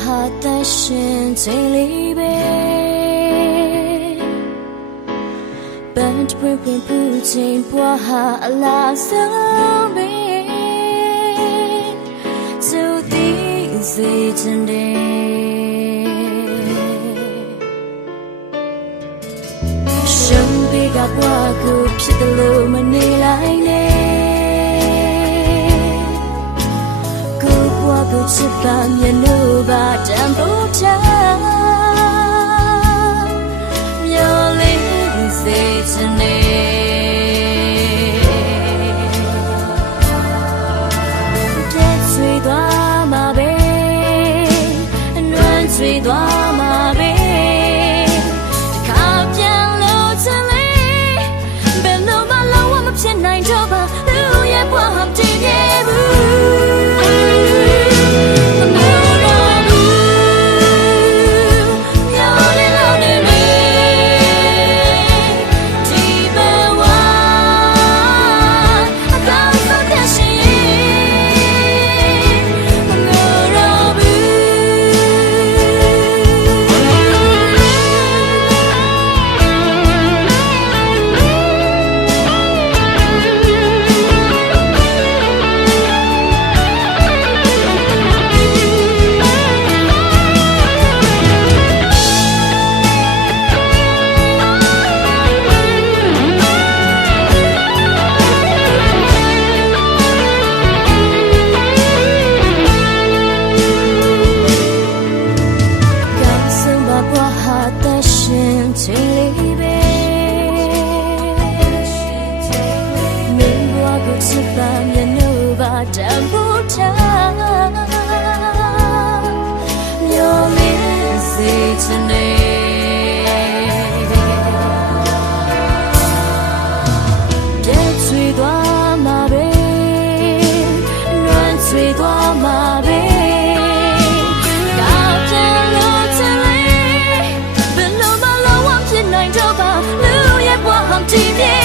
ဟာတရှင်ချိန်လေးပဲ Band bring bring ပူချိန်ပွားဟာအလားဆုံးပဲသူဒီစေချင်တယ်ရှင်ဘေကဘွားကိုဖြစ်တယ် ချစ်ပါမျက်နှာပါတံဖို့ချာမျောလေးစေချင်တယ် တန်ဖို့ထားမျောမင်းစေချင်နေ今天。